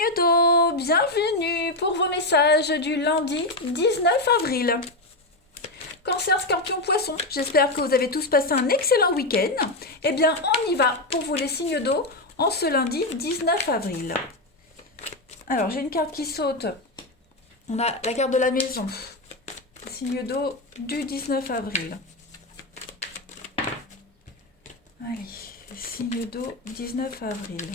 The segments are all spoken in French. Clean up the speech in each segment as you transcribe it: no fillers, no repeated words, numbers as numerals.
signes d'eau, bienvenue pour vos messages du lundi 19 avril. Cancer, Scorpion, Poisson, j'espère que vous avez tous passé un excellent week-end. Eh bien, on y va pour vous les signes d'eau en ce lundi 19 avril. Alors, j'ai une carte qui saute. On a la carte de la maison. Signe d'eau du 19 avril. Allez, signe d'eau 19 avril.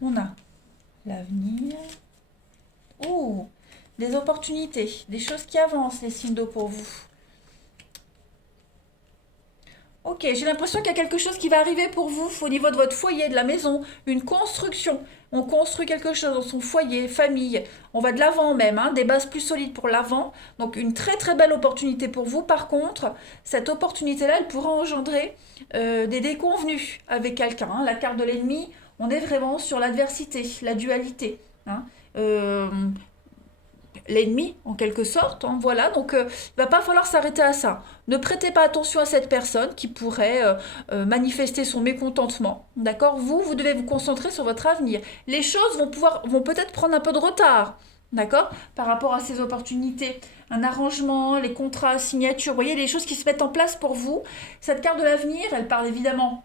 On a l'avenir. Oh, des opportunités, des choses qui avancent, les signes d'eau pour vous. Ok, j'ai l'impression qu'il y a quelque chose qui va arriver pour vous au niveau de votre foyer, de la maison, une construction. On construit quelque chose dans son foyer, famille. On va de l'avant même, hein, des bases plus solides pour l'avant. Donc une très très belle opportunité pour vous. Par contre, cette opportunité-là, elle pourra engendrer des déconvenus avec quelqu'un. Hein. La carte de l'ennemi, on est vraiment sur l'adversité, la dualité. Hein. L'ennemi en quelque sorte, hein, voilà, donc il va pas falloir s'arrêter à ça. Ne prêtez pas attention à cette personne qui pourrait manifester son mécontentement, d'accord. Vous devez vous concentrer sur votre avenir. Les choses vont peut-être prendre un peu de retard, d'accord, par rapport à ces opportunités, un arrangement, les contrats, signatures, vous voyez, les choses qui se mettent en place pour vous. Cette carte de l'avenir, elle parle évidemment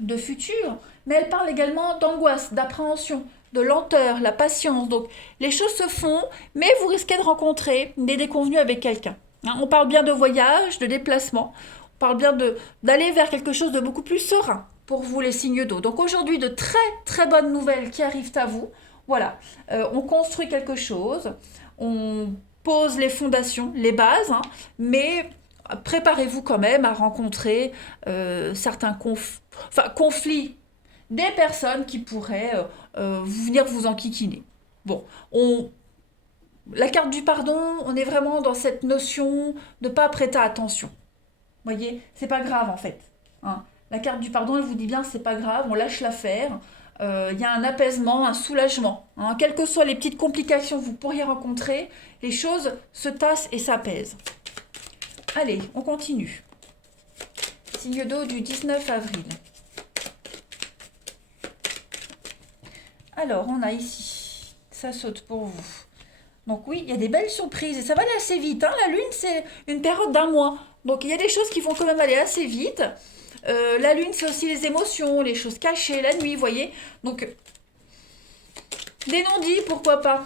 de futur, mais elle parle également d'angoisse, d'appréhension, de lenteur, la patience. Donc les choses se font, mais vous risquez de rencontrer des déconvenus avec quelqu'un. Hein, on parle bien de voyage, de déplacement, on parle bien d'aller vers quelque chose de beaucoup plus serein pour vous les signes d'eau. Donc aujourd'hui, de très très bonnes nouvelles qui arrivent à vous. Voilà, on construit quelque chose, on pose les fondations, les bases, hein, mais préparez-vous quand même à rencontrer certains conflits, des personnes qui pourraient venir vous enquiquiner. Bon, la carte du pardon, on est vraiment dans cette notion de ne pas prêter attention. Vous voyez, c'est pas grave en fait. Hein. La carte du pardon, elle vous dit bien, c'est pas grave, on lâche l'affaire. Il y a un apaisement, un soulagement. Hein. Quelles que soient les petites complications que vous pourriez rencontrer, les choses se tassent et s'apaisent. Allez, on continue. Signe d'eau du 19 avril. Alors, on a ici, ça saute pour vous. Donc oui, il y a des belles surprises et ça va aller assez vite. Hein. La lune, c'est une période d'un mois. Donc il y a des choses qui vont quand même aller assez vite. La lune, c'est aussi les émotions, les choses cachées, la nuit, vous voyez. Donc, des non-dits, pourquoi pas.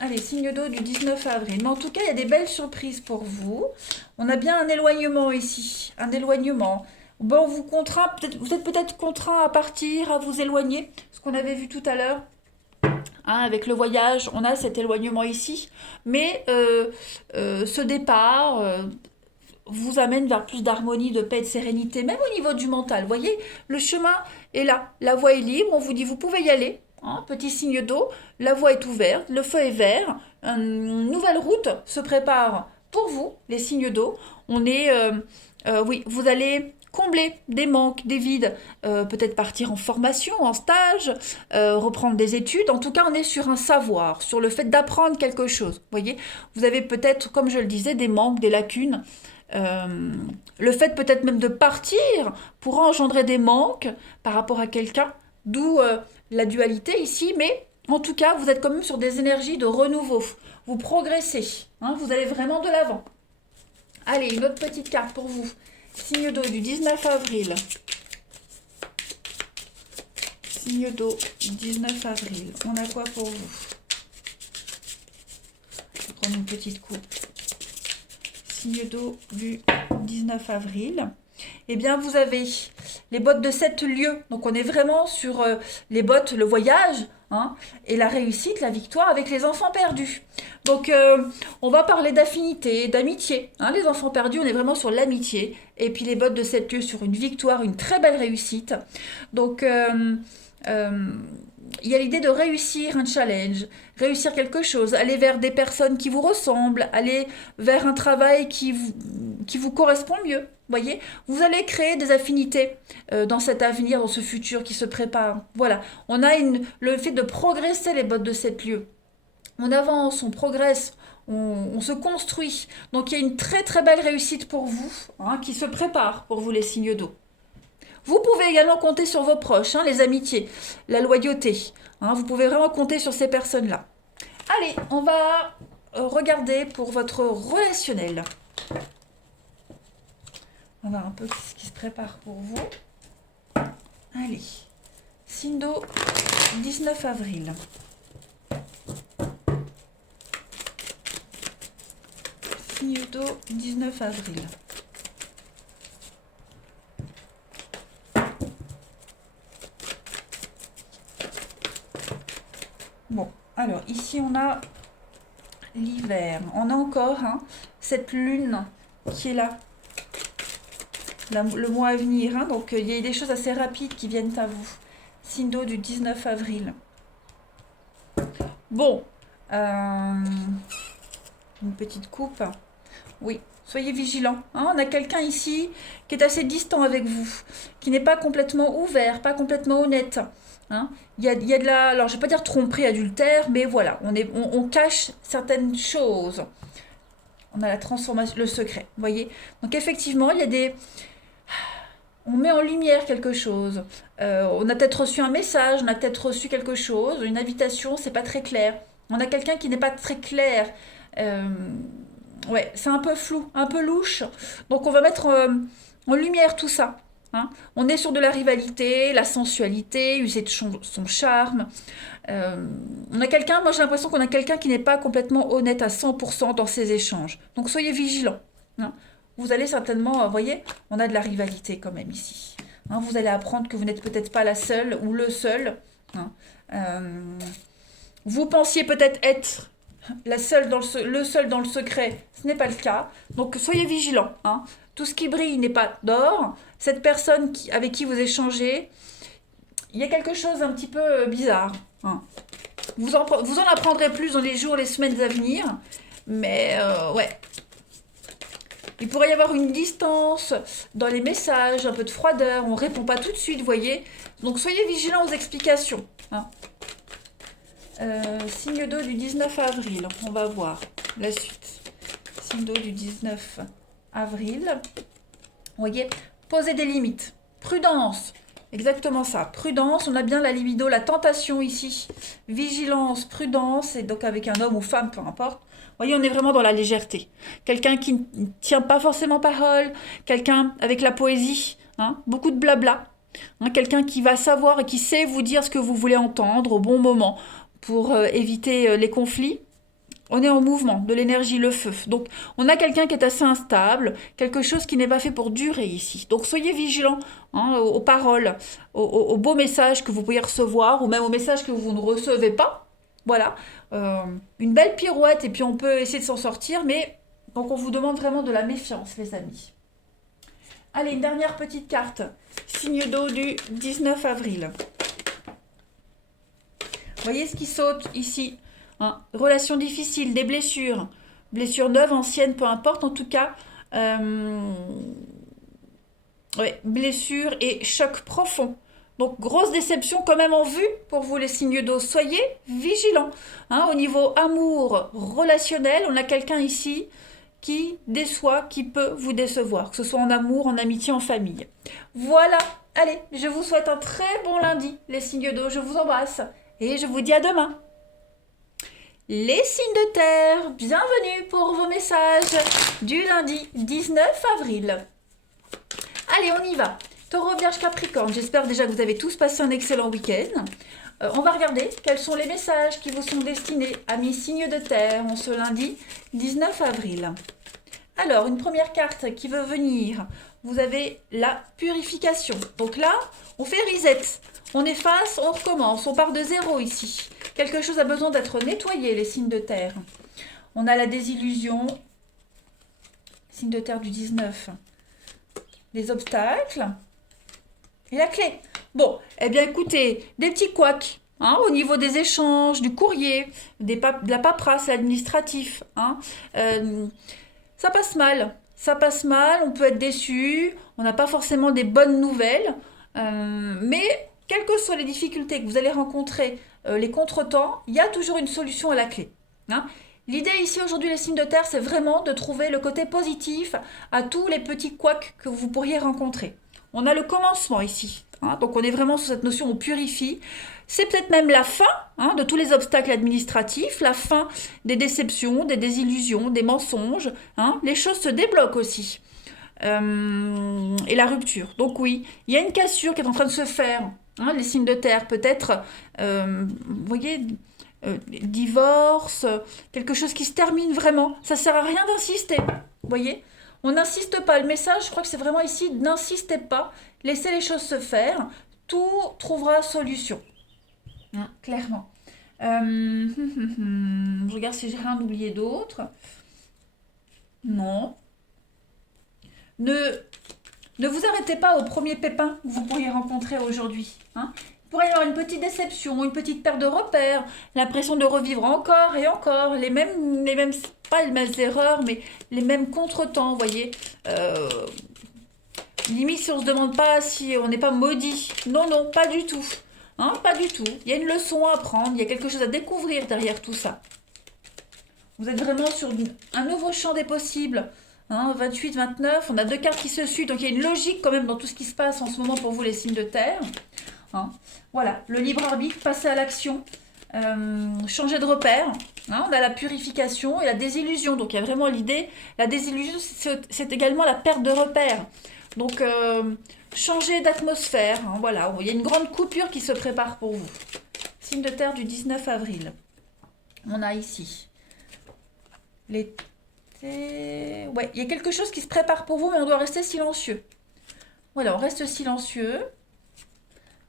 Allez, signe d'eau du 19 avril. Mais en tout cas, il y a des belles surprises pour vous. On a bien un éloignement ici. Un éloignement. Bon, vous êtes peut-être contraint à partir, à vous éloigner. Ce qu'on avait vu tout à l'heure. Hein, avec le voyage, on a cet éloignement ici. Mais ce départ vous amène vers plus d'harmonie, de paix, de sérénité, même au niveau du mental. Vous voyez, le chemin est là. La voie est libre. On vous dit, vous pouvez y aller. Hein, petit signe d'eau, la voie est ouverte, le feu est vert, une nouvelle route se prépare pour vous, les signes d'eau. Oui, vous allez combler des manques, des vides, peut-être partir en formation, en stage, reprendre des études. En tout cas, on est sur un savoir, sur le fait d'apprendre quelque chose. Vous voyez, vous avez peut-être, comme je le disais, des manques, des lacunes. Le fait peut-être même de partir pourra engendrer des manques par rapport à quelqu'un, d'où la dualité ici, mais en tout cas, vous êtes quand même sur des énergies de renouveau. Vous progressez, hein, vous allez vraiment de l'avant. Allez, une autre petite carte pour vous. Signe d'eau du 19 avril. Signe d'eau du 19 avril. On a quoi pour vous? Je vais prendre une petite coupe. Signe d'eau du 19 avril. Eh bien, vous avez les bottes de 7 lieux. Donc, on est vraiment sur les bottes, le voyage, hein, et la réussite, la victoire avec les enfants perdus. Donc, on va parler d'affinité, d'amitié. Hein, les enfants perdus, on est vraiment sur l'amitié. Et puis, les bottes de 7 lieux sur une victoire, une très belle réussite. Donc, il y a l'idée de réussir un challenge, réussir quelque chose, aller vers des personnes qui vous ressemblent, aller vers un travail qui vous correspond mieux. Voyez, vous allez créer des affinités dans cet avenir, dans ce futur qui se prépare. Voilà, on a le fait de progresser les bottes de 7 lieux. On avance, on progresse, on se construit. Donc il y a une très très belle réussite pour vous, hein, qui se prépare pour vous les signes d'eau. Vous pouvez également compter sur vos proches, hein, les amitiés, la loyauté. Hein, vous pouvez vraiment compter sur ces personnes-là. Allez, on va regarder pour votre relationnel. On va voir un peu ce qui se prépare pour vous. Allez, signe d'eau, 19 avril. Signe d'eau, 19 avril. Bon, alors ici on a l'hiver. On a encore cette lune qui est là. Le mois à venir. Hein, donc il y a des choses assez rapides qui viennent à vous. Signe d'eau du 19 avril. Bon. Une petite coupe. Oui, soyez vigilants. Hein, on a quelqu'un ici qui est assez distant avec vous. Qui n'est pas complètement ouvert, pas complètement honnête. Hein. Il y a de la... Alors je ne vais pas dire tromperie, adultère, mais voilà. On cache certaines choses. On a la transformation, le secret. Vous voyez. Donc effectivement, il y a des... On met en lumière quelque chose. On a peut-être reçu un message, on a peut-être reçu quelque chose, une invitation, c'est pas très clair. On a quelqu'un qui n'est pas très clair. Ouais, c'est un peu flou, un peu louche. Donc on va mettre en lumière tout ça. Hein. On est sur de la rivalité, la sensualité, user de son charme. On a quelqu'un, moi j'ai l'impression qu'on a quelqu'un qui n'est pas complètement honnête à 100% dans ses échanges. Donc soyez vigilants. Hein. Vous allez certainement, vous voyez, on a de la rivalité quand même ici. Hein, vous allez apprendre que vous n'êtes peut-être pas la seule ou le seul. Hein. Vous pensiez peut-être être le seul dans le secret. Ce n'est pas le cas. Donc soyez vigilants. Hein. Tout ce qui brille n'est pas d'or. Cette personne avec qui vous échangez, il y a quelque chose un petit peu bizarre. Hein. Vous en apprendrez plus dans les jours, les semaines à venir. Mais ouais. Il pourrait y avoir une distance dans les messages, un peu de froideur, on ne répond pas tout de suite, vous voyez. Donc soyez vigilants aux explications. Hein. Signe d'eau du 19 avril, on va voir la suite. Signe d'eau du 19 avril. Vous voyez, posez des limites. Prudence, exactement ça. Prudence, on a bien la libido, la tentation ici. Vigilance, prudence, et donc avec un homme ou femme, peu importe. Vous voyez, on est vraiment dans la légèreté. Quelqu'un qui ne tient pas forcément parole, quelqu'un avec la poésie, hein, beaucoup de blabla. Hein, quelqu'un qui va savoir et qui sait vous dire ce que vous voulez entendre au bon moment pour éviter les conflits. On est en mouvement, de l'énergie, le feu. Donc, on a quelqu'un qui est assez instable, quelque chose qui n'est pas fait pour durer ici. Donc, soyez vigilants aux paroles, aux beaux messages que vous pouvez recevoir, ou même aux messages que vous ne recevez pas. Voilà, une belle pirouette et puis on peut essayer de s'en sortir, mais donc on vous demande vraiment de la méfiance, les amis. Allez, une dernière petite carte, signe d'eau du 19 avril. Vous voyez ce qui saute ici, hein. Relations difficiles, des blessures neuves, anciennes, peu importe, en tout cas, ouais, blessures et chocs profonds. Donc, grosse déception quand même en vue pour vous les signes d'eau. Soyez vigilants. Hein, au niveau amour relationnel, on a quelqu'un ici qui déçoit, qui peut vous décevoir, que ce soit en amour, en amitié, en famille. Voilà. Allez, je vous souhaite un très bon lundi, les signes d'eau. Je vous embrasse et je vous dis à demain. Les signes de terre, bienvenue pour vos messages du lundi 19 avril. Allez, on y va. Taureau, Vierge, Capricorne, j'espère déjà que vous avez tous passé un excellent week-end. On va regarder quels sont les messages qui vous sont destinés à mes signes de terre en ce lundi 19 avril. Alors, une première carte qui veut venir, vous avez la purification. Donc là, on fait reset, on efface, on recommence, on part de zéro ici. Quelque chose a besoin d'être nettoyé, les signes de terre. On a la désillusion, signe de terre du 19, les obstacles. Et la clé. Bon, eh bien écoutez, des petits couacs au niveau des échanges, du courrier, de la paperasse administrative. Ça passe mal. Ça passe mal, on peut être déçu, on n'a pas forcément des bonnes nouvelles. Mais quelles que soient les difficultés que vous allez rencontrer, les contretemps, il y a toujours une solution à la clé. Hein. L'idée ici aujourd'hui, les signes de terre, c'est vraiment de trouver le côté positif à tous les petits couacs que vous pourriez rencontrer. On a le commencement ici. Hein, donc on est vraiment sur cette notion, on purifie. C'est peut-être même la fin hein, de tous les obstacles administratifs, la fin des déceptions, des désillusions, des mensonges. Hein, les choses se débloquent aussi. Et la rupture. Donc oui, il y a une cassure qui est en train de se faire. Hein, les signes de terre, peut-être, vous voyez, divorce, quelque chose qui se termine vraiment. Ça sert à rien d'insister. Vous voyez, on n'insiste pas. Le message, je crois que c'est vraiment ici, n'insistez pas. Laissez les choses se faire. Tout trouvera solution. Hein, clairement. Je regarde si j'ai rien oublié d'autre. Non. Ne, ne vous arrêtez pas au premier pépin que vous pourriez rencontrer aujourd'hui. Hein. Il pourrait y avoir une petite déception, une petite perte de repères, l'impression de revivre encore et encore pas les mêmes erreurs, mais les mêmes contretemps, vous voyez. Limite si on se demande pas si on n'est pas maudit. Non, non, pas du tout. Hein, pas du tout. Il y a une leçon à apprendre, il y a quelque chose à découvrir derrière tout ça. Vous êtes vraiment sur un nouveau champ des possibles. Hein, 28, 29, on a deux cartes qui se suivent, donc il y a une logique quand même dans tout ce qui se passe en ce moment pour vous les signes de terre. Hein, voilà, le libre arbitre, passer à l'action, changer de repère. Hein, on a la purification et la désillusion, donc il y a vraiment l'idée, la désillusion c'est également la perte de repère. Donc changer d'atmosphère, hein, voilà, il y a une grande coupure qui se prépare pour vous. Signe de terre du 19 avril. On a ici les... Ouais, il y a quelque chose qui se prépare pour vous, mais on doit rester silencieux. Voilà, on reste silencieux.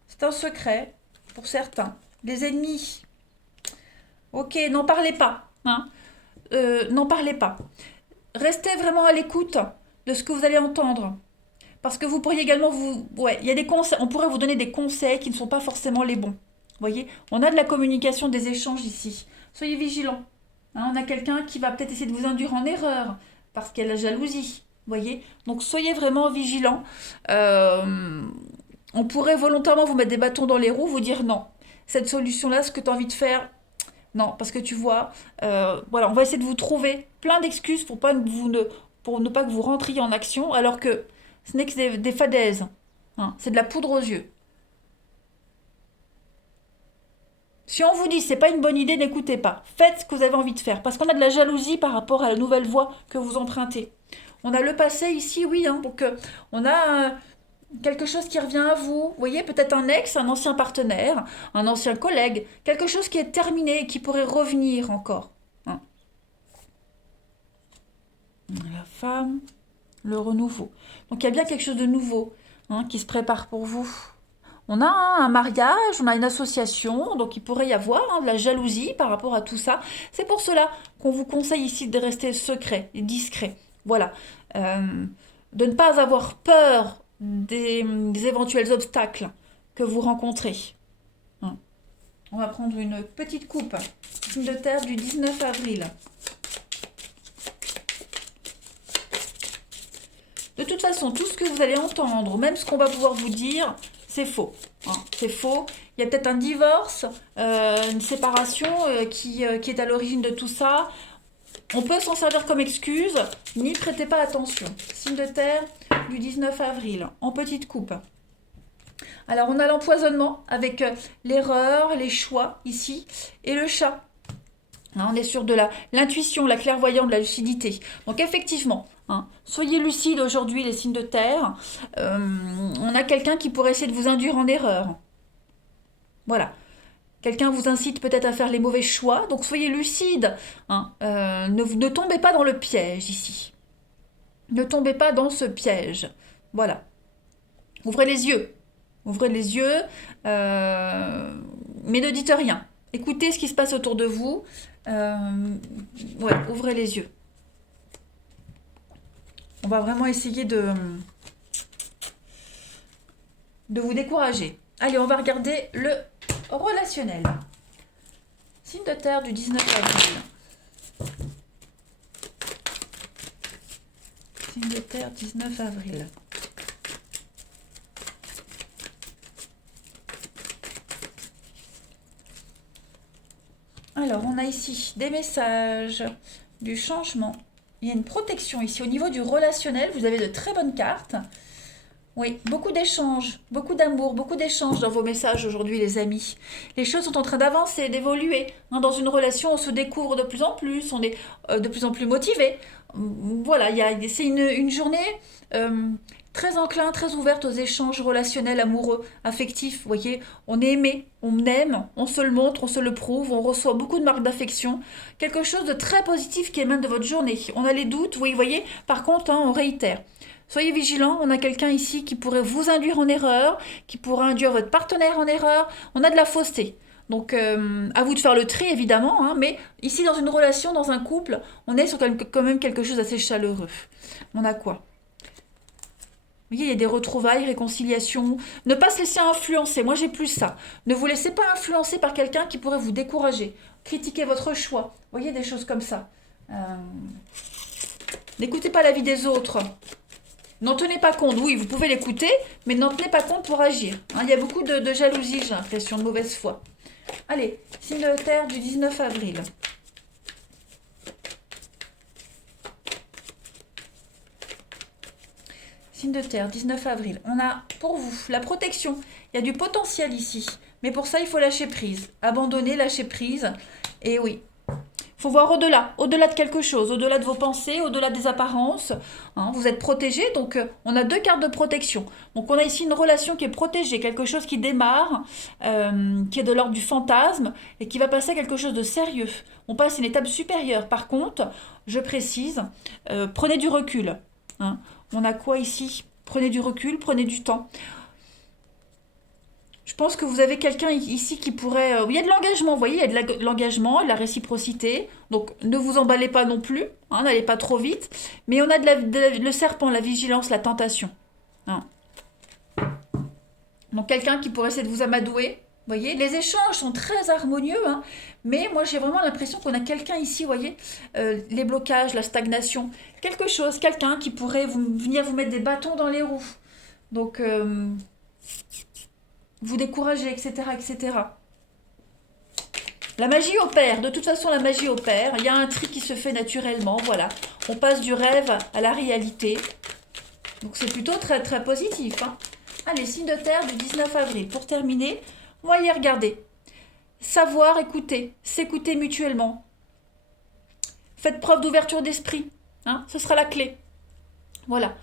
C'est un secret pour certains. Des ennemis. Ok, n'en parlez pas. Hein. N'en parlez pas. Restez vraiment à l'écoute de ce que vous allez entendre. Parce que vous pourriez également vous... Ouais, il y a des conseils. On pourrait vous donner des conseils qui ne sont pas forcément les bons. Vous voyez, on a de la communication, des échanges ici. Soyez vigilants. Hein, on a quelqu'un qui va peut-être essayer de vous induire en erreur parce qu'il y a la jalousie. Vous voyez, donc soyez vraiment vigilants. On pourrait volontairement vous mettre des bâtons dans les roues, vous dire non. Cette solution-là, ce que tu as envie de faire, non, parce que tu vois, voilà, on va essayer de vous trouver plein d'excuses pour ne pas que vous rentriez en action, alors que ce n'est que des fadaises. Hein, c'est de la poudre aux yeux. Si on vous dit c'est pas une bonne idée, n'écoutez pas. Faites ce que vous avez envie de faire. Parce qu'on a de la jalousie par rapport à la nouvelle voie que vous empruntez. On a le passé ici, oui. Hein, donc on a quelque chose qui revient à vous. Vous voyez, peut-être un ex, un ancien partenaire, un ancien collègue. Quelque chose qui est terminé et qui pourrait revenir encore. Hein. La femme, le renouveau. Donc il y a bien quelque chose de nouveau hein, qui se prépare pour vous. On a un mariage, on a une association, donc il pourrait y avoir de la jalousie par rapport à tout ça. C'est pour cela qu'on vous conseille ici de rester secret et discret. Voilà. De ne pas avoir peur des éventuels obstacles que vous rencontrez. Hein. On va prendre une petite coupe. Signe de terre du 19 avril. De toute façon, tout ce que vous allez entendre, même ce qu'on va pouvoir vous dire, c'est faux. Hein, c'est faux. Il y a peut-être un divorce, une séparation qui est à l'origine de tout ça. On peut s'en servir comme excuse, n'y prêtez pas attention. Signe de terre du 19 avril, en petite coupe. Alors, on a l'empoisonnement avec l'erreur, les choix ici, et le chat. Hein, on est sur de l'intuition, la clairvoyance, de la lucidité. Donc, effectivement, hein, soyez lucides aujourd'hui, les signes de terre. On a quelqu'un qui pourrait essayer de vous induire en erreur. Voilà. Quelqu'un vous incite peut-être à faire les mauvais choix, donc soyez lucide. Hein. Ne tombez pas dans le piège ici. Ne tombez pas dans ce piège. Voilà. Ouvrez les yeux. Ouvrez les yeux, mais ne dites rien. Écoutez ce qui se passe autour de vous. Ouais, ouvrez les yeux. On va vraiment essayer de vous décourager. Allez, on va regarder le relationnel. Signe de terre du 19 avril. Signe de terre 19 avril. Alors, on a ici des messages, du changement. Il y a une protection ici au niveau du relationnel. Vous avez de très bonnes cartes. Oui, beaucoup d'échanges, beaucoup d'amour, beaucoup d'échanges dans vos messages aujourd'hui, les amis. Les choses sont en train d'avancer, d'évoluer. Hein, dans une relation, on se découvre de plus en plus, on est de plus en plus motivé. Voilà, c'est une journée euh, très enclin, très ouverte aux échanges relationnels, amoureux, affectifs. Vous voyez, on est aimé, on aime, on se le montre, on se le prouve, on reçoit beaucoup de marques d'affection. Quelque chose de très positif qui émane de votre journée. On a les doutes, oui, vous voyez, par contre, hein, on réitère. Soyez vigilants, on a quelqu'un ici qui pourrait vous induire en erreur, qui pourrait induire votre partenaire en erreur. On a de la fausseté. Donc, à vous de faire le tri, évidemment, hein, mais ici, dans une relation, dans un couple, on est sur quand même quelque chose d'assez chaleureux. On a quoi? Vous voyez, il y a des retrouvailles, réconciliations. Ne pas se laisser influencer. Moi, j'ai plus ça. Ne vous laissez pas influencer par quelqu'un qui pourrait vous décourager. Critiquer votre choix. Vous voyez, des choses comme ça. Euh, N'écoutez pas l'avis des autres. N'en tenez pas compte, oui, vous pouvez l'écouter, mais n'en tenez pas compte pour agir. Hein, il y a beaucoup de jalousie, j'ai l'impression, de mauvaise foi. Allez, signe de terre du 19 avril. Signe de terre, 19 avril. On a pour vous la protection. Il y a du potentiel ici. Mais pour ça, il faut lâcher prise. Abandonner, lâcher prise. Et oui, faut voir au-delà, au-delà de quelque chose, au-delà de vos pensées, au-delà des apparences. Hein, vous êtes protégé, donc on a deux cartes de protection. Donc on a ici une relation qui est protégée, quelque chose qui démarre, qui est de l'ordre du fantasme et qui va passer à quelque chose de sérieux. On passe à une étape supérieure. Par contre, je précise, prenez du recul. Hein. On a quoi ici? Prenez du recul, prenez du temps. Je pense que vous avez quelqu'un ici qui pourrait... il y a de l'engagement, vous voyez, il y a de l'engagement, de la réciprocité. Donc ne vous emballez pas non plus, hein, n'allez pas trop vite. Mais on a le serpent, la vigilance, la tentation. Hein. Donc quelqu'un qui pourrait essayer de vous amadouer. Vous voyez, les échanges sont très harmonieux, hein, mais moi j'ai vraiment l'impression qu'on a quelqu'un ici, vous voyez, les blocages, la stagnation, quelque chose, quelqu'un qui pourrait venir vous mettre des bâtons dans les roues. Donc, vous décourager, etc., etc. La magie opère, de toute façon la magie opère, il y a un tri qui se fait naturellement, voilà. On passe du rêve à la réalité, donc c'est plutôt très très positif. Hein. Allez, signe de terre du 19 avril, pour terminer, on va y regarder. Savoir écouter, s'écouter mutuellement. Faites preuve d'ouverture d'esprit, hein, ce sera la clé. Voilà,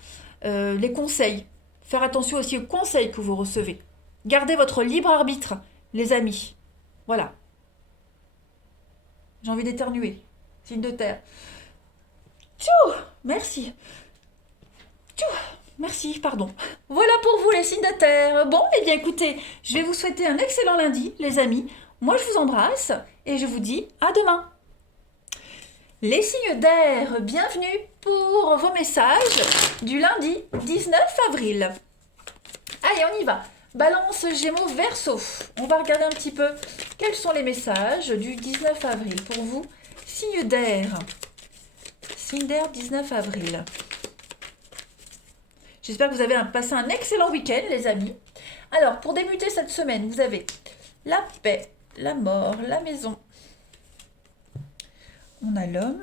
les conseils, faire attention aussi aux conseils que vous recevez. Gardez votre libre arbitre, les amis. Voilà. J'ai envie d'éternuer. Signe de terre. Tchou. Merci. Tchou. Merci, pardon. Voilà pour vous les signes de terre. Bon, eh bien écoutez, je vais vous souhaiter un excellent lundi, les amis. Moi, je vous embrasse et je vous dis à demain. Les signes d'air, bienvenue pour vos messages du lundi 19 avril. Allez, on y va. Balance, Gémeaux, Verseau. On va regarder un petit peu quels sont les messages du 19 avril pour vous. Signe d'air. Signe d'air, 19 avril. J'espère que vous avez passé un excellent week-end, les amis. Alors, pour débuter cette semaine, vous avez la paix, la mort, la maison. On a l'homme.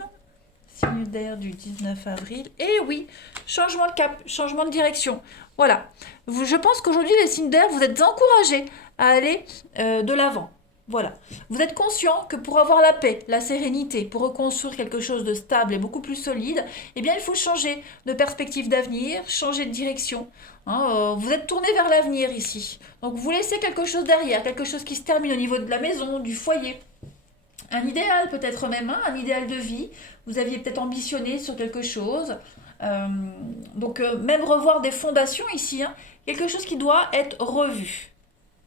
Signe d'air du 19 avril. Et oui, changement de cap, changement de direction. Voilà. Je pense qu'aujourd'hui, les signes d'air, vous êtes encouragés à aller de l'avant. Voilà. Vous êtes conscient que pour avoir la paix, la sérénité, pour reconstruire quelque chose de stable et beaucoup plus solide, eh bien, il faut changer de perspective d'avenir, changer de direction. Hein, vous êtes tourné vers l'avenir ici. Donc, vous laissez quelque chose derrière, quelque chose qui se termine au niveau de la maison, du foyer. Un idéal peut-être même, hein, un idéal de vie. Vous aviez peut-être ambitionné sur quelque chose. Euh, donc même revoir des fondations ici, hein, quelque chose qui doit être revu.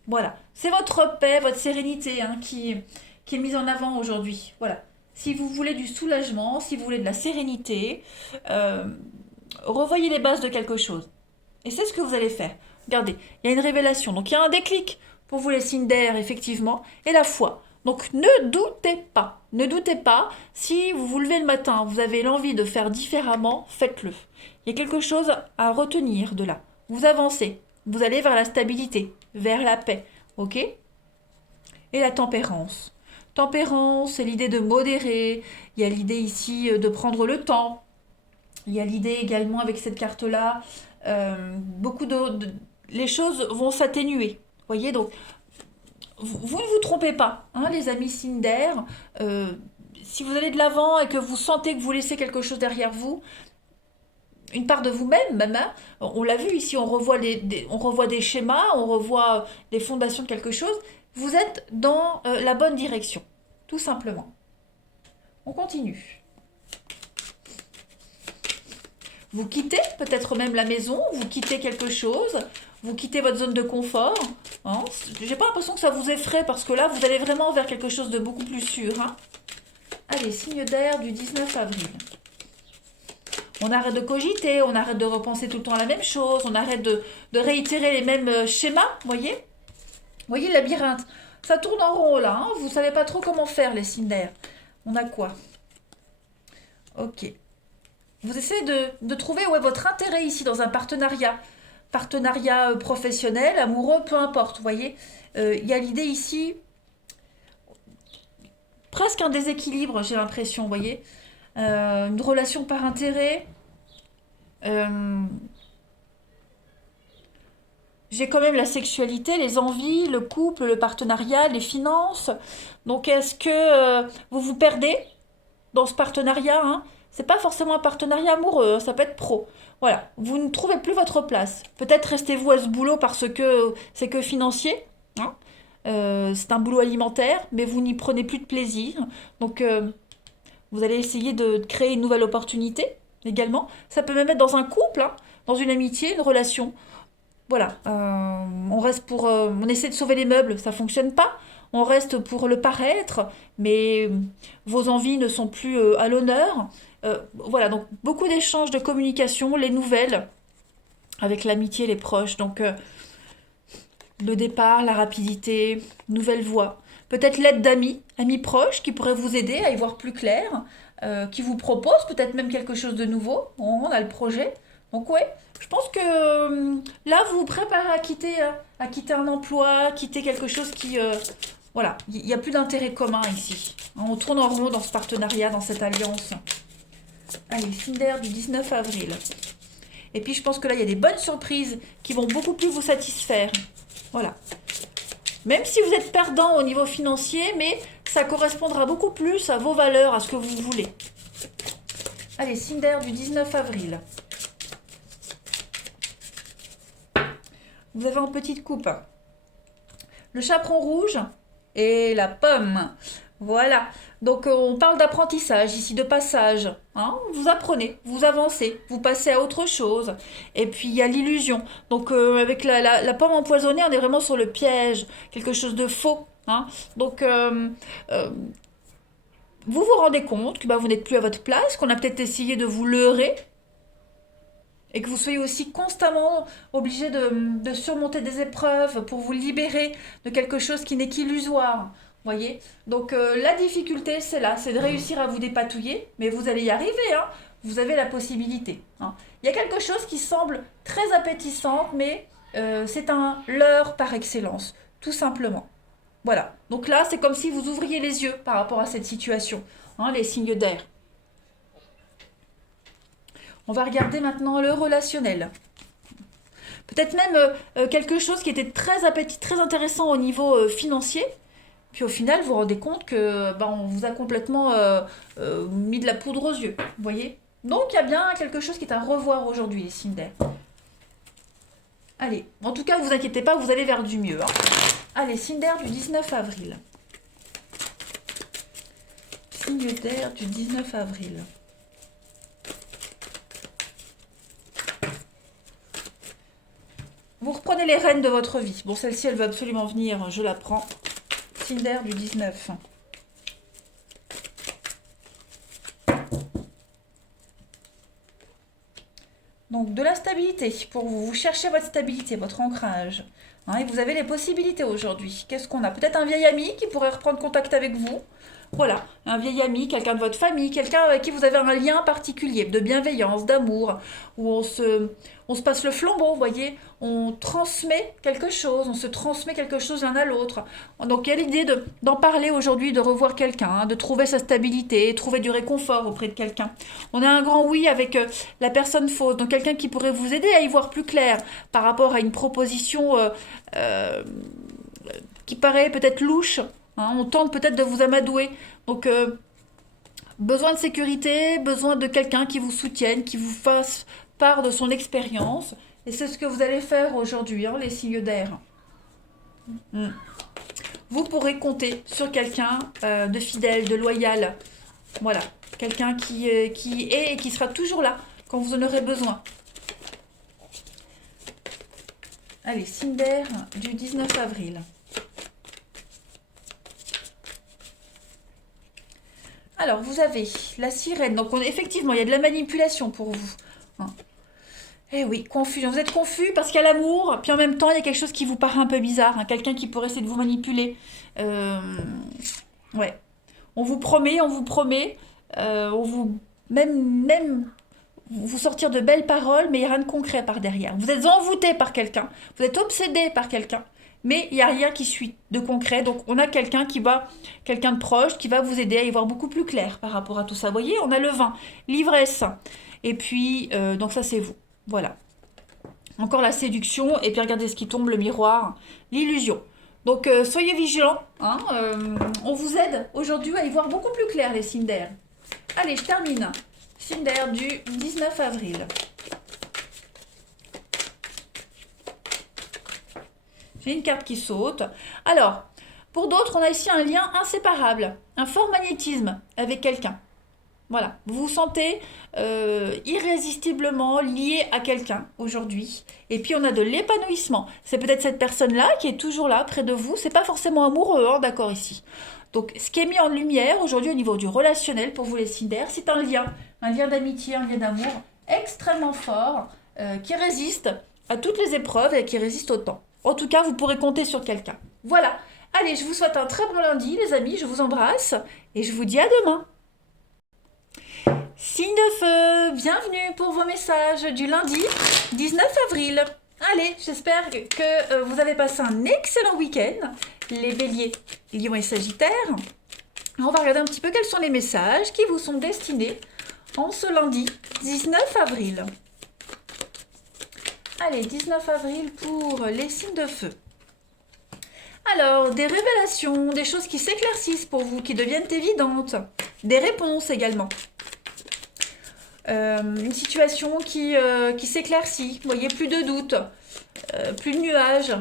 Voilà, c'est votre paix, votre sérénité hein, qui est mise en avant aujourd'hui. Voilà. Si vous voulez du soulagement, si vous voulez de la sérénité, euh, revoyez les bases de quelque chose. Et c'est ce que vous allez faire. Regardez, il y a une révélation. Donc il y a un déclic pour vous les signes d'air, effectivement, et la foi. Donc ne doutez pas. Ne doutez pas. Si vous vous levez le matin, vous avez l'envie de faire différemment, faites-le. Il y a quelque chose à retenir de là. Vous avancez. Vous allez vers la stabilité, vers la paix. Ok? Et la tempérance. Tempérance, c'est l'idée de modérer. Il y a l'idée ici de prendre le temps. Il y a l'idée également avec cette carte-là les choses vont s'atténuer. Voyez, donc vous ne vous trompez pas, hein, les amis Cinder. Euh, si vous allez de l'avant et que vous sentez que vous laissez quelque chose derrière vous, une part de vous-même, même, hein, on l'a vu ici, on revoit des schémas, on revoit les fondations de quelque chose. Vous êtes dans la bonne direction, tout simplement. On continue. Vous quittez peut-être même la maison, vous quittez quelque chose, vous quittez votre zone de confort. Hein. J'ai pas l'impression que ça vous effraie parce que là, vous allez vraiment vers quelque chose de beaucoup plus sûr. Hein. Allez, signe d'air du 19 avril. On arrête de cogiter, on arrête de repenser tout le temps à la même chose, on arrête de réitérer les mêmes schémas, voyez? Voyez le labyrinthe, ça tourne en rond là, hein, vous savez pas trop comment faire les signes d'air. On a quoi? Ok. Vous essayez de trouver ouais, votre intérêt ici dans un partenariat. Partenariat professionnel, amoureux, peu importe, vous voyez. Il y a l'idée ici, presque un déséquilibre, j'ai l'impression, vous voyez. Une relation par intérêt. Euh, j'ai quand même la sexualité, les envies, le couple, le partenariat, les finances. Donc est-ce que vous vous perdez dans ce partenariat, hein? C'est pas forcément un partenariat amoureux, hein, ça peut être pro. Voilà, vous ne trouvez plus votre place. Peut-être restez-vous à ce boulot parce que c'est que financier, hein. C'est un boulot alimentaire, mais vous n'y prenez plus de plaisir. Donc vous allez essayer de créer une nouvelle opportunité également. Ça peut même être dans un couple, hein, dans une amitié, une relation. Voilà, on essaie de sauver les meubles, ça fonctionne pas. On reste pour le paraître, mais vos envies ne sont plus à l'honneur. Voilà, donc beaucoup d'échanges, de communication, les nouvelles avec l'amitié, les proches. Donc le départ, la rapidité, nouvelle voie. Peut-être l'aide d'amis, amis proches qui pourraient vous aider à y voir plus clair, qui vous proposent peut-être même quelque chose de nouveau. On a le projet. Donc ouais, je pense que là, vous vous préparez à quitter un emploi, à quitter quelque chose qui... voilà, il n'y a plus d'intérêt commun ici. On tourne en rond dans ce partenariat, dans cette alliance. Allez, Cinder du 19 avril. Et puis je pense que là, il y a des bonnes surprises qui vont beaucoup plus vous satisfaire. Voilà. Même si vous êtes perdant au niveau financier, mais ça correspondra beaucoup plus à vos valeurs, à ce que vous voulez. Allez, Cinder du 19 avril. Vous avez en petite coupe le chaperon rouge et la pomme. Voilà. Donc on parle d'apprentissage ici, de passage. Hein. Vous apprenez, vous avancez, vous passez à autre chose. Et puis il y a l'illusion. Donc avec la pomme empoisonnée, on est vraiment sur le piège, quelque chose de faux. Hein. Donc euh, vous vous rendez compte que bah, vous n'êtes plus à votre place, qu'on a peut-être essayé de vous leurrer et que vous soyez aussi constamment obligé de surmonter des épreuves pour vous libérer de quelque chose qui n'est qu'illusoire. Voyez. Donc la difficulté, c'est là, c'est de réussir à vous dépatouiller, mais vous allez y arriver, hein. Vous avez la possibilité. Hein. Il y a quelque chose qui semble très appétissant, mais c'est un leurre par excellence, tout simplement. Voilà. Donc là, c'est comme si vous ouvriez les yeux par rapport à cette situation, hein, les signes d'air. On va regarder maintenant le relationnel. Peut-être même quelque chose qui était très intéressant au niveau financier. Puis au final, vous vous rendez compte que bah, on vous a complètement mis de la poudre aux yeux. Vous voyez? Donc il y a bien quelque chose qui est à revoir aujourd'hui, les signes d'air. Allez, en tout cas, ne vous inquiétez pas, vous allez vers du mieux. Hein. Allez, signe d'air du 19 avril. Signe d'air du 19 avril. Vous reprenez les rênes de votre vie. Bon, celle-ci, elle veut absolument venir, je la prends. Signe d'air du 19. Donc, de la stabilité pour vous. Vous cherchez votre stabilité, votre ancrage. Hein, et vous avez les possibilités aujourd'hui. Qu'est-ce qu'on a? Peut-être un vieil ami qui pourrait reprendre contact avec vous. Voilà, un vieil ami, quelqu'un de votre famille, quelqu'un avec qui vous avez un lien particulier, de bienveillance, d'amour, où on se passe le flambeau, vous voyez, on transmet quelque chose, on se transmet quelque chose l'un à l'autre. Donc il y a l'idée d'en parler aujourd'hui, de revoir quelqu'un, hein, de trouver sa stabilité, trouver du réconfort auprès de quelqu'un. On a un grand oui avec la personne fausse, donc quelqu'un qui pourrait vous aider à y voir plus clair par rapport à une proposition euh, qui paraît peut-être louche. Hein, on tente peut-être de vous amadouer. Donc, besoin de sécurité, besoin de quelqu'un qui vous soutienne, qui vous fasse part de son expérience. Et c'est ce que vous allez faire aujourd'hui, hein, les signes d'air. Mm. Vous pourrez compter sur quelqu'un de fidèle, de loyal. Voilà, quelqu'un qui est et qui sera toujours là quand vous en aurez besoin. Allez, signe d'air du 19 avril. Alors, vous avez la sirène. Donc, effectivement, il y a de la manipulation pour vous. Hein. Eh oui, confusion. Vous êtes confus parce qu'il y a l'amour, puis en même temps, il y a quelque chose qui vous paraît un peu bizarre. Hein. Quelqu'un qui pourrait essayer de vous manipuler. Euh, ouais. On vous promet. On vous. Même vous sortir de belles paroles, mais il n'y a rien de concret par derrière. Vous êtes envoûté par quelqu'un. Vous êtes obsédé par quelqu'un. Mais il n'y a rien qui suit de concret. Donc on a quelqu'un de proche qui va vous aider à y voir beaucoup plus clair par rapport à tout ça. Vous voyez, on a le vin, l'ivresse. Et puis, donc ça c'est vous. Voilà. Encore la séduction. Et puis regardez ce qui tombe, le miroir, l'illusion. Donc soyez vigilants. Hein, on vous aide aujourd'hui à y voir beaucoup plus clair les signes d'air. Allez, je termine. Signe d'air du 19 avril. J'ai une carte qui saute. Alors, pour d'autres, on a ici un lien inséparable, un fort magnétisme avec quelqu'un. Voilà, vous vous sentez irrésistiblement lié à quelqu'un aujourd'hui. Et puis on a de l'épanouissement. C'est peut-être cette personne-là qui est toujours là, près de vous. C'est pas forcément amoureux, hein, d'accord, ici. Donc, ce qui est mis en lumière aujourd'hui au niveau du relationnel pour vous les signes d'air, c'est un lien d'amitié, un lien d'amour extrêmement fort qui résiste à toutes les épreuves et qui résiste au temps. En tout cas, vous pourrez compter sur quelqu'un. Voilà. Allez, je vous souhaite un très bon lundi, les amis. Je vous embrasse et je vous dis à demain. Signe de feu, bienvenue pour vos messages du lundi 19 avril. Allez, j'espère que vous avez passé un excellent week-end, les béliers, lions et sagittaires. On va regarder un petit peu quels sont les messages qui vous sont destinés en ce lundi 19 avril. Allez, 19 avril pour les signes de feu. Alors, des révélations, des choses qui s'éclaircissent pour vous, qui deviennent évidentes. Des réponses également. Une situation qui s'éclaircit. Vous voyez, plus de doute, plus de nuages.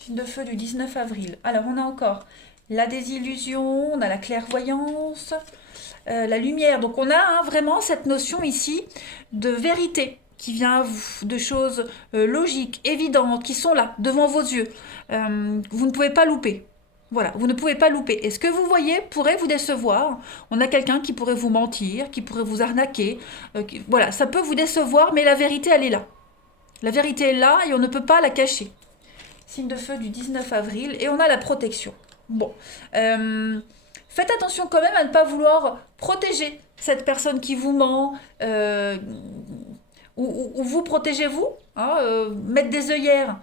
Signe de feu du 19 avril. Alors, on a encore la désillusion, on a la clairvoyance, la lumière. Donc, on a vraiment cette notion ici de vérité qui vient à vous, de choses logiques, évidentes, qui sont là, devant vos yeux. Vous ne pouvez pas louper. Voilà, vous ne pouvez pas louper. Et ce que vous voyez pourrait vous décevoir. On a quelqu'un qui pourrait vous mentir, qui pourrait vous arnaquer. Voilà, ça peut vous décevoir, mais la vérité, elle est là. La vérité est là et on ne peut pas la cacher. Signe de feu du 19 avril. Et on a la protection. Bon. Faites attention quand même à ne pas vouloir protéger cette personne qui vous ment, ou vous protégez-vous, hein, mettre des œillères.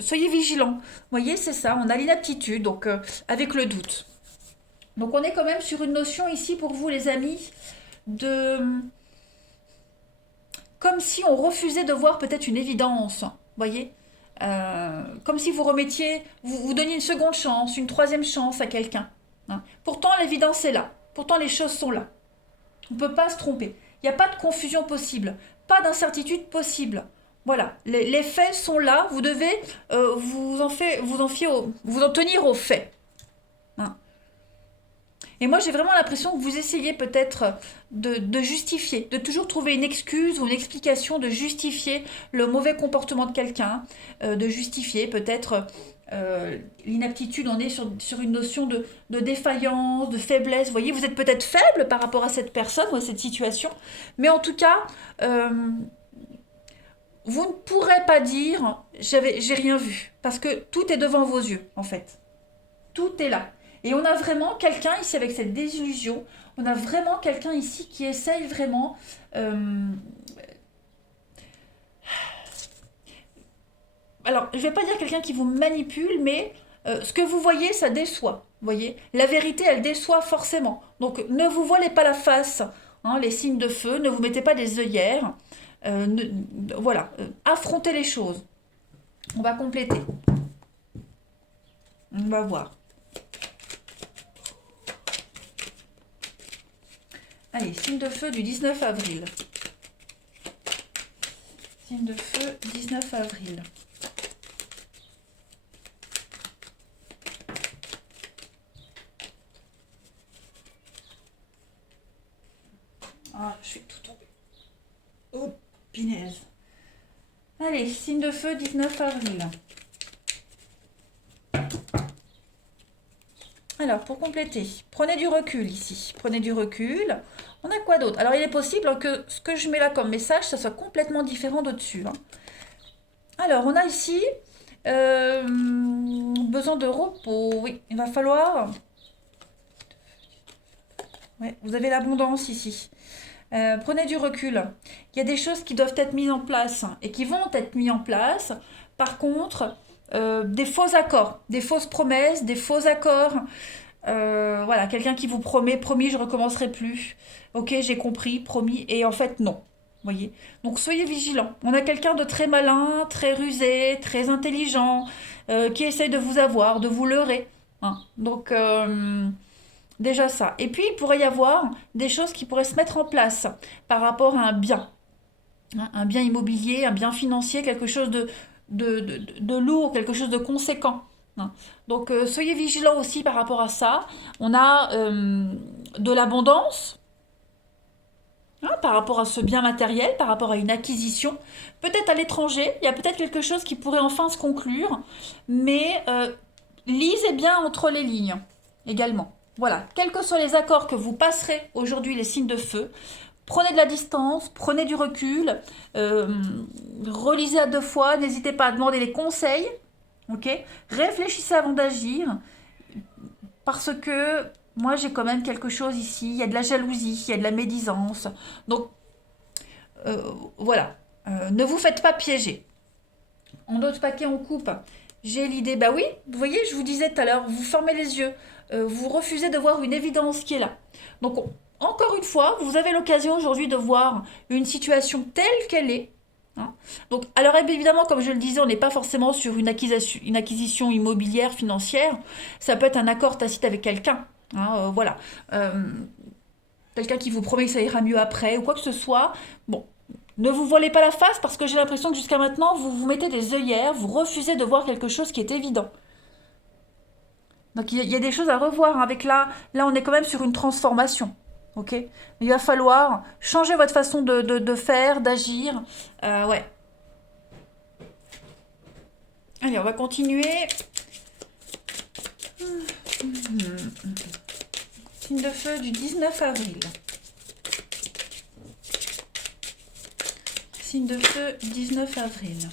Soyez vigilants. Vous voyez, c'est ça, on a l'inaptitude, donc avec le doute. Donc on est quand même sur une notion ici pour vous les amis, de comme si on refusait de voir peut-être une évidence, vous voyez. Comme si vous remettiez, vous donniez une seconde chance, une troisième chance à quelqu'un. Hein. Pourtant l'évidence est là, pourtant les choses sont là. On ne peut pas se tromper. Il n'y a pas de confusion possible, pas d'incertitude possible. Voilà, les faits sont là, vous devez vous en tenir aux faits. Hein. Et moi j'ai vraiment l'impression que vous essayez peut-être de justifier, de toujours trouver une excuse ou une explication, de justifier le mauvais comportement de quelqu'un, de justifier peut-être l'inaptitude, on est sur une notion de défaillance, de faiblesse. Vous voyez, vous êtes peut-être faible par rapport à cette personne ou à cette situation, mais en tout cas, vous ne pourrez pas dire j'ai rien vu, parce que tout est devant vos yeux, en fait. Tout est là. Et on a vraiment quelqu'un ici avec cette désillusion, on a vraiment quelqu'un ici qui essaye vraiment... alors, je vais pas dire quelqu'un qui vous manipule, mais ce que vous voyez, ça déçoit. Vous voyez, la vérité, elle déçoit forcément. Donc, ne vous voilez pas la face, hein, les signes de feu, ne vous mettez pas des œillères. Voilà, affrontez les choses. On va compléter. On va voir. Allez, signe de feu du 19 avril. Signe de feu, 19 avril. Ah, je suis tout tombée. Oh, pinaise. Allez, signe de feu, 19 avril. Alors, pour compléter, prenez du recul ici. Prenez du recul. On a quoi d'autre? Alors, il est possible que ce que je mets là comme message, ça soit complètement différent d'au-dessus, hein. Alors, on a ici besoin de repos. Oui, il va falloir... Ouais, vous avez l'abondance ici. Prenez du recul. Il y a des choses qui doivent être mises en place et qui vont être mises en place. Par contre, des faux accords, des fausses promesses, des faux accords. Voilà, quelqu'un qui vous promet, promis, je recommencerai plus. Ok, j'ai compris, promis, et en fait, non. Voyez. Donc soyez vigilants. On a quelqu'un de très malin, très rusé, très intelligent, qui essaye de vous avoir, de vous leurrer, hein. Donc déjà ça. Et puis il pourrait y avoir des choses qui pourraient se mettre en place par rapport à un bien, hein, un bien immobilier, un bien financier, quelque chose de lourd, quelque chose de conséquent, hein. Donc soyez vigilants aussi par rapport à ça. On a de l'abondance, hein, par rapport à ce bien matériel, par rapport à une acquisition. Peut-être à l'étranger, il y a peut-être quelque chose qui pourrait enfin se conclure, mais lisez bien entre les lignes également. Voilà, quels que soient les accords que vous passerez aujourd'hui, les signes de feu, prenez de la distance, prenez du recul, euh, relisez à deux fois, n'hésitez pas à demander les conseils, ok? Réfléchissez avant d'agir, parce que moi j'ai quand même quelque chose ici, il y a de la jalousie, il y a de la médisance, donc euh, voilà, ne vous faites pas piéger. En autre paquet, on coupe. J'ai l'idée, bah oui, vous voyez, je vous disais tout à l'heure, vous fermez les yeux, vous refusez de voir une évidence qui est là. Donc, encore une fois, vous avez l'occasion aujourd'hui de voir une situation telle qu'elle est, hein. Donc, alors évidemment, comme je le disais, on n'est pas forcément sur une acquisition immobilière, financière. Ça peut être un accord tacite avec quelqu'un, hein, voilà. Euh, Quelqu'un qui vous promet que ça ira mieux après ou quoi que ce soit. Bon, ne vous voilez pas la face parce que j'ai l'impression que jusqu'à maintenant, vous vous mettez des œillères, vous refusez de voir quelque chose qui est évident. Donc il y a des choses à revoir, hein. Avec là, on est quand même sur une transformation. Ok. Il va falloir changer votre façon de faire, d'agir. Ouais. Allez, on va continuer. Signe de feu du 19 avril. Signe de feu 19 avril.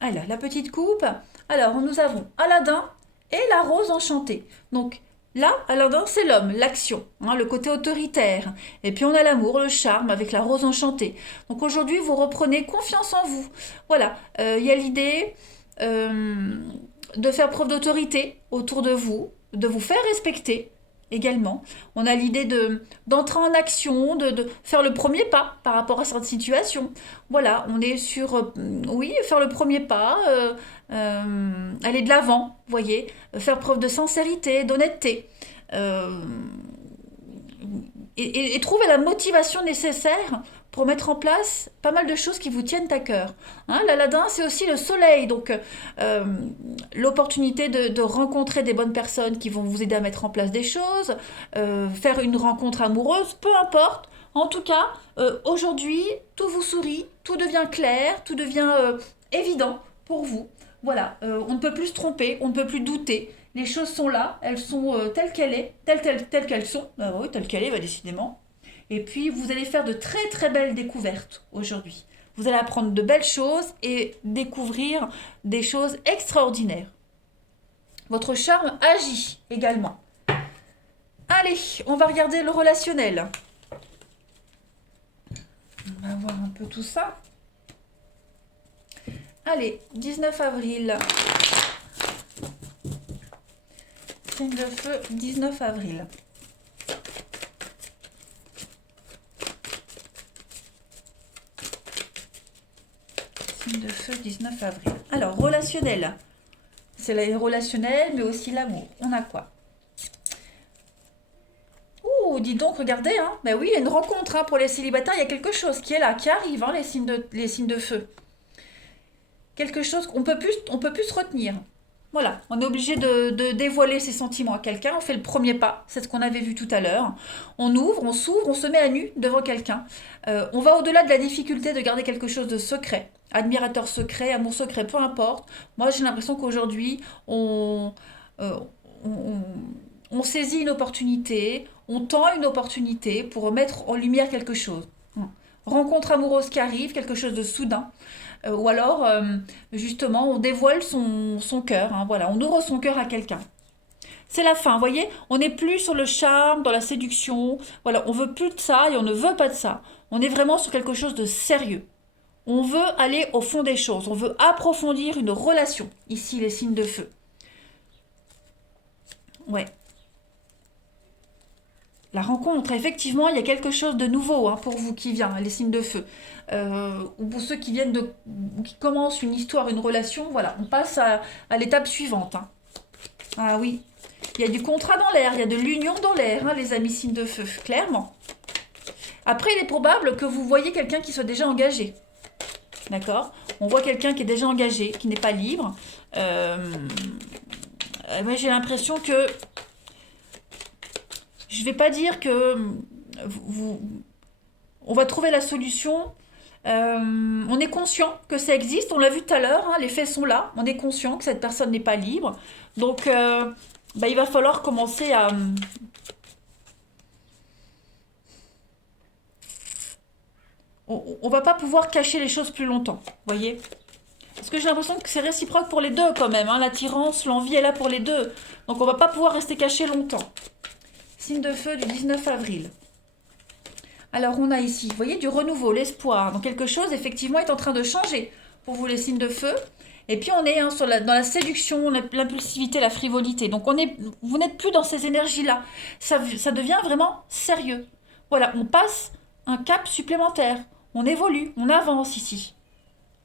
Alors, la petite coupe. Alors, nous avons Aladdin et la rose enchantée. Donc, là, Aladdin, c'est l'homme, l'action, hein, le côté autoritaire. Et puis, on a l'amour, le charme avec la rose enchantée. Donc, aujourd'hui, vous reprenez confiance en vous. Voilà, il y a l'idée de faire preuve d'autorité autour de vous faire respecter également. On a l'idée d'entrer en action, de faire le premier pas par rapport à cette situation. Voilà, on est sur, oui, faire le premier pas, aller de l'avant, vous voyez, faire preuve de sincérité, d'honnêteté. Euh, et trouver la motivation nécessaire pour mettre en place pas mal de choses qui vous tiennent à cœur. Hein, l'Aladin, c'est aussi le soleil, donc euh, l'opportunité de rencontrer des bonnes personnes qui vont vous aider à mettre en place des choses, faire une rencontre amoureuse, peu importe. En tout cas, aujourd'hui, tout vous sourit, tout devient clair, tout devient évident pour vous. Voilà, on ne peut plus se tromper, on ne peut plus douter. Les choses sont là, elles sont telles qu'elles est, telles qu'elles sont. Ah oui, telles qu'elles est, bah, décidément. Et puis, vous allez faire de très très belles découvertes aujourd'hui. Vous allez apprendre de belles choses et découvrir des choses extraordinaires. Votre charme agit également. Allez, on va regarder le relationnel. On va voir un peu tout ça. Allez, 19 avril. Signe de feu, 19 avril. Signe de feu, 19 avril. Alors, relationnel. C'est le relationnel, mais aussi l'amour. On a quoi? Ouh, dis donc, regardez, hein. Ben oui, il y a une rencontre, hein, pour les célibataires. Il y a quelque chose qui est là, qui arrive, hein, les signes de feu. Quelque chose qu'on peut plus, on peut plus se retenir. Voilà, on est obligé de dévoiler ses sentiments à quelqu'un. On fait le premier pas, c'est ce qu'on avait vu tout à l'heure. On ouvre, on s'ouvre, on se met à nu devant quelqu'un. On va au-delà de la difficulté de garder quelque chose de secret. Admirateur secret, amour secret, peu importe. Moi, j'ai l'impression qu'aujourd'hui, euh, on, on saisit une opportunité, on tend une opportunité pour mettre en lumière quelque chose. Rencontre amoureuse qui arrive, quelque chose de soudain. Ou alors, justement, on dévoile son cœur. Hein, voilà, on ouvre son cœur à quelqu'un. C'est la fin, vous voyez. On n'est plus sur le charme, dans la séduction. Voilà, on veut plus de ça et on ne veut pas de ça. On est vraiment sur quelque chose de sérieux. On veut aller au fond des choses. On veut approfondir une relation. Ici, les signes de feu. Ouais. La rencontre, effectivement, il y a quelque chose de nouveau, hein, pour vous qui vient, les signes de feu. Ou pour ceux qui viennent qui commencent une histoire, une relation, voilà, on passe à l'étape suivante. Hein. Ah oui, il y a du contrat dans l'air, il y a de l'union dans l'air, hein, les amis signes de feu, clairement. Après, il est probable que vous voyez quelqu'un qui soit déjà engagé. D'accord? On voit quelqu'un qui est déjà engagé, qui n'est pas libre. Moi, j'ai l'impression que je ne vais pas dire que on va trouver la solution. On est conscient que ça existe, on l'a vu tout à l'heure, hein, les faits sont là, on est conscient que cette personne n'est pas libre. Donc, il va falloir commencer à... On va pas pouvoir cacher les choses plus longtemps, vous voyez? Parce que j'ai l'impression que c'est réciproque pour les deux quand même, hein, l'attirance, l'envie est là pour les deux. Donc on va pas pouvoir rester caché longtemps. Signe de feu du 19 avril. Alors on a ici, vous voyez, du renouveau, l'espoir. Donc quelque chose, effectivement, est en train de changer pour vous, les signes de feu. Et puis on est, hein, dans la séduction, l'impulsivité, la frivolité. Donc vous n'êtes plus dans ces énergies-là. Ça devient vraiment sérieux. Voilà, on passe un cap supplémentaire. On évolue, on avance ici.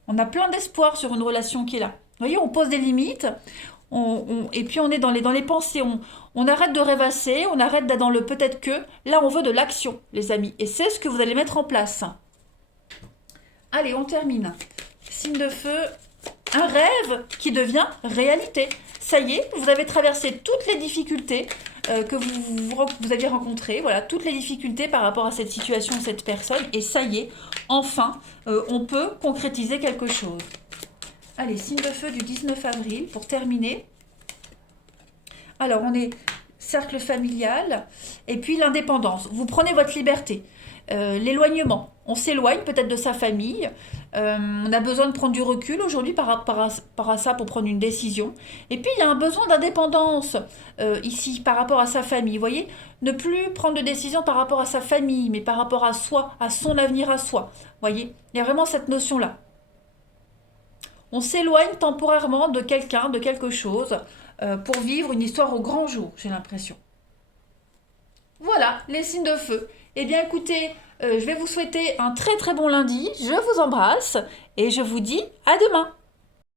On a plein d'espoir sur une relation qui est là. Vous voyez, on pose des limites. Et puis on est dans les pensées, on arrête de rêvasser, on arrête d'être dans le peut-être que. Là, on veut de l'action, les amis. Et c'est ce que vous allez mettre en place. Allez, on termine. Signe de feu, un rêve qui devient réalité. Ça y est, vous avez traversé toutes les difficultés que vous aviez rencontrées. Voilà, toutes les difficultés par rapport à cette situation, cette personne. Et ça y est, enfin, on peut concrétiser quelque chose. Allez, signe de feu du 19 avril pour terminer. Alors, on est cercle familial et puis l'indépendance. Vous prenez votre liberté. L'éloignement. On s'éloigne peut-être de sa famille. On a besoin de prendre du recul aujourd'hui par rapport à ça pour prendre une décision. Et puis, il y a un besoin d'indépendance ici par rapport à sa famille. Vous voyez, ne plus prendre de décision par rapport à sa famille, mais par rapport à soi, à son avenir à soi. Vous voyez, il y a vraiment cette notion-là. On s'éloigne temporairement de quelqu'un, de quelque chose, pour vivre une histoire au grand jour, j'ai l'impression. Voilà, les signes de feu. Eh bien écoutez, je vais vous souhaiter un très très bon lundi, je vous embrasse et je vous dis à demain.